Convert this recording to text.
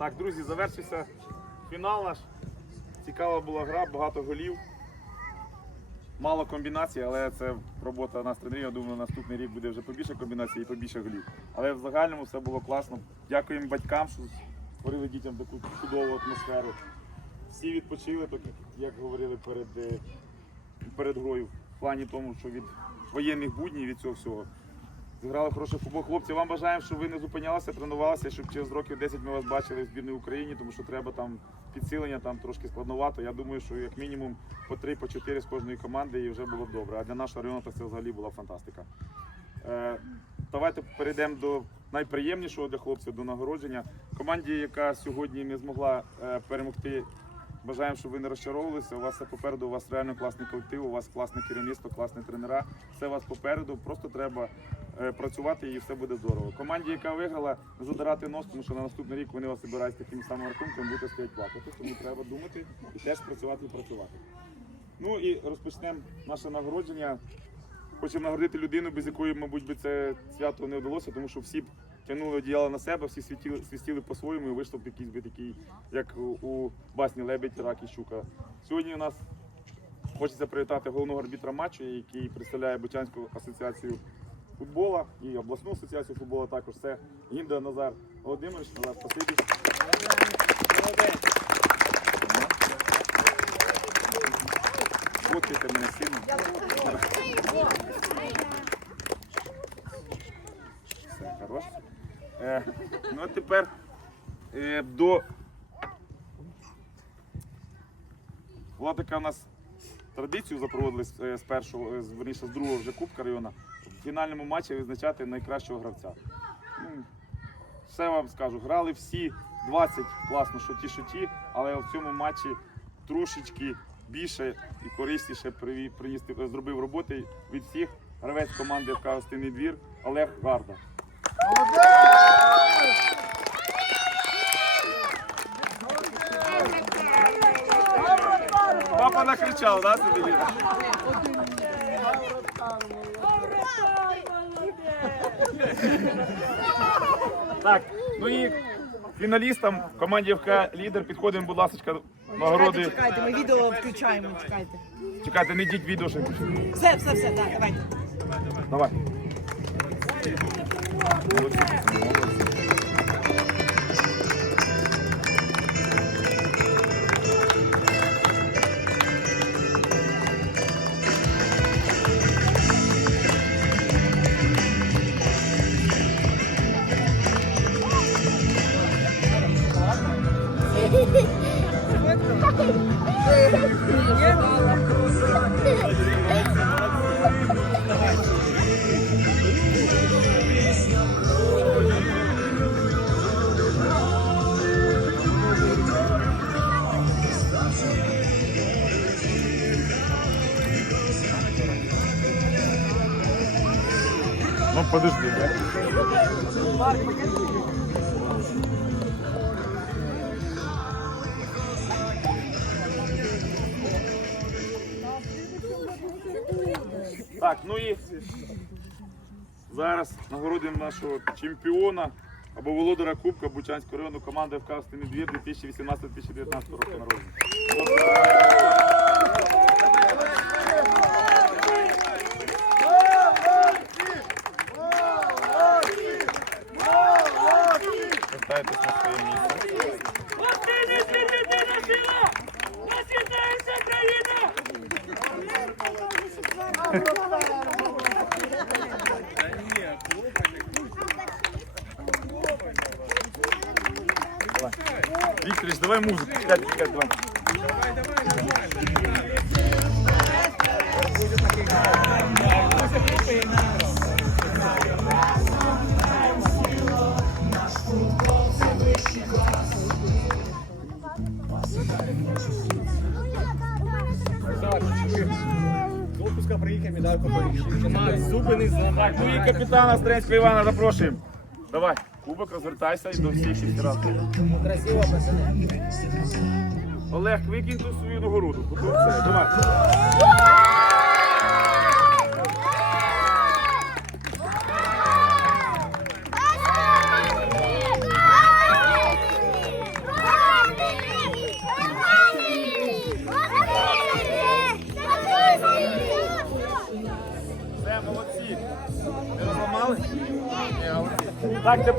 Так, друзі, завершився фінал наш. Цікава була гра, багато голів. Мало комбінацій, але це робота нас тренерів. Я думаю, наступний рік буде вже побільше комбінацій і побільше голів. Але в загальному все було класно. Дякуємо батькам, що створили дітям таку чудову атмосферу. Всі відпочили, як говорили перед, е, перед грою, в плані тому, що від воєнних буднів, від цього всього. Зіграли хороший футбол. Хлопці, вам бажаємо, щоб ви не зупинялися, тренувалися, щоб через років 10 ми вас бачили в збірній Україні, тому що треба там підсилення, там трошки складновато. Я думаю, що як мінімум по 3 по 4 з кожної команди і вже було б добре. А для нашого району це взагалі була фантастика. Е, давайте перейдемо до найприємнішого для хлопців, до нагородження. Команді, яка сьогодні не змогла е, перемогти. Бажаємо, щоб ви не розчаровувалися. У вас все попереду, у вас реально класний колектив, у вас класне керівництво, класні тренера. Все у вас попереду. Просто треба працювати і все буде здорово. Команді, яка виграла, задирати нос, тому що на наступний рік вони вас збирають таким самим рахунком, будете стоять плакати. Тому треба думати і теж працювати і працювати. Ну і розпочнемо наше нагородження. Хочемо нагородити людину, без якої, мабуть, би це свято не вдалося, тому що всі б тягнули одіяло на себе, всі світіли, свістіли по-своєму і вийшов якийсь би такий, як у басні Лебедь, Рак і Щука. Сьогодні у нас хочеться привітати головного арбітра матчу, який представляє Бучанську асоціацію футбола і обласну асоціацію футболу також. Це Гінда Назар Володимирович. Назар, спасибі. Фоткайте мене сильно. Все, хорош. Е, ну а тепер е, до. Була така у нас традицію запровадили з, е, першого, з, з другого вже Кубка району. В фінальному матчі визначати найкращого гравця. Ну, все вам скажу, грали всі 20 класно, що ті, що ті, але в цьому матчі трошечки більше і корисніше приніс, зробив роботи від всіх. Гравець команди ФК Гостинний двір Олег Гарда. Папа накричав, да, тобі? Так, ну і фіналістам команді ФК Лідер підходимо, будь ласка, нагороди. Чекайте, чекайте, ми відео включаємо, чекайте. Чекайте, не йдіть відео ще. Все, все, все, так, давайте. Давай. Молодці, молодці. Ну подожди, да? Так, ну і зараз нагородимо нашого чемпіона або володара Кубка Бучанського району команди ФК Стини 2018-2019 року народження. Повертайтесь на своє місце. Розвітається країна! Вікторович, давай музику. Чекай, чекай, давай. Отпуска приїхав і дав не Так, ну і капітана Стренського Івана запрошуємо. Давай, кубок, розвертайся і до всіх шість разів. Красиво, пацани. Олег, викинь ту свою нагороду. Давай. Молодці.